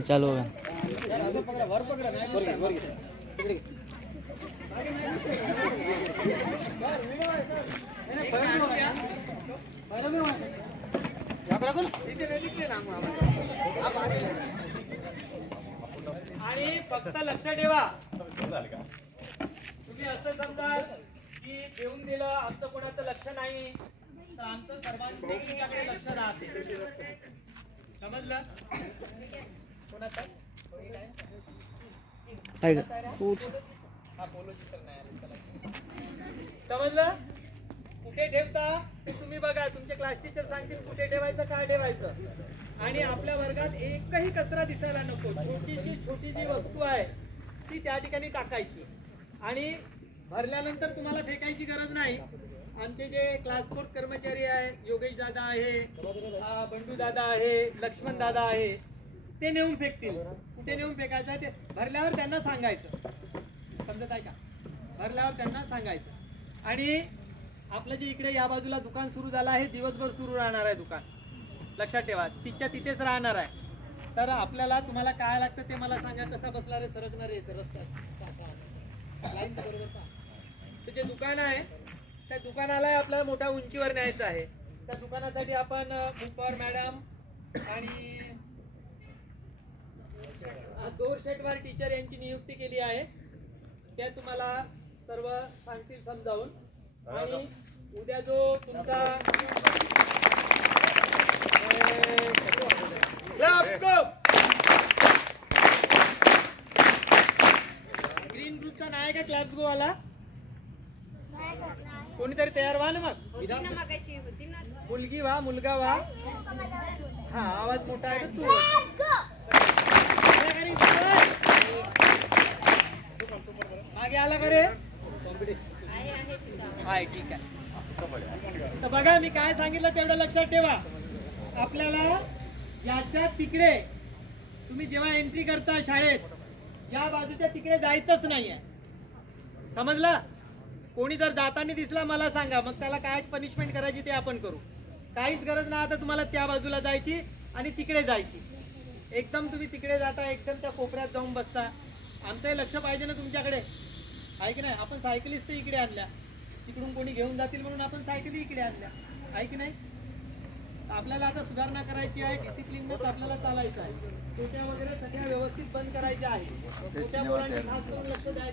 चालू आणि फक्त लक्ष ठेवा. तुम्ही असं समजाल की देऊन दिलं आमचं कोणाचं लक्ष नाही तर आमचं सर्वांचं लक्ष राहते. समजलं? कोणाचं का. समजलं? कुठे ठेवता? ते तुम्ही बघा तुमचे क्लास टीचर सांगतील कुठे ठेवायचं काय ठेवायचं. आणि आपल्या वर्गात एकही कचरा दिसायला नको. छोटीची छोटी जी वस्तू आहे ती त्या ठिकाणी टाकायची. आणि भरल्यानंतर तुम्हाला फेकायची गरज नाही. आमचे जे क्लास फोर्थ कर्मचारी आहे योगेश दादा आहे बंडू दादा आहे लक्ष्मण दादा आहे ते नेऊन फेकतील. कुठे नेऊन फेकायचं आहे ते भरल्यावर त्यांना सांगायचं. समजत आहे का? भरल्यावर त्यांना सांगायचं. आणि आपलं जे इकडे या बाजूला दुकान सुरू झालं आहे दिवसभर सुरू राहणार आहे दुकान. लक्षात ठेवा तिच्या तिथेच राहणार आहे. तर आपल्याला तुम्हाला काय लागतं ते मला सांगा. कसा बसला रे सरकणार आहे रस्त्यात? लाईन बरोबर का तर जे दुकान आहे त्या दुकानाला आपल्याला मोठ्या उंचीवर न्यायचं आहे. त्या दुकानासाठी आपण अ, मुंपावर मॅडम आणि दोर शेटवर टीचर यांची नियुक्ती केली आहे. त्या तुम्हाला सर्व सांगतील समजावून. आणि उद्या जो तुमचा ग्रीन ग्रुपचा नाही का क्लॅप्स गोवाला? कोणीतरी तयार व्हा ना मग. मुलगी व्हा मुलगा व्हा. हा आवाज मोठा आहे तू? मागे आला का रे? आहे ठीक आहे. तर बघा मी काय सांगितलं तेवढं लक्षात ठेवा. आपल्याला याच्या तिकडे तुम्ही जेव्हा एंट्री करता शाळेत या बाजूच्या तिकडे जायचंच नाहीये. समजलं? कोणी जर जाताना दिसला मला सांगा मग त्याला काय पनिशमेंट करायची ते आपण करू. काहीच गरज नाही आता तुम्हाला त्या बाजूला जायची आणि तिकडे जायची. एकदम तुम्ही तिकडे जाता एकदम त्या कोपऱ्यात जाऊन बसता. आमचंही लक्ष पाहिजे ना तुमच्याकडे. आहे की नाही? आपण सायकलिस्ट इकडे आणल्या. तिकडून कोणी घेऊन जातील म्हणून आपण सायकली इकडे आणल्या. आहे की नाही? तर आपल्याला आता सुधारणा करायची आहे डिसिप्लिनच आपल्याला चालायचं आहे. छोट्या वगैरे सगळ्या व्यवस्थित बंद करायच्या आहे छोट्या मुलांनी खास करून लक्ष द्यायचं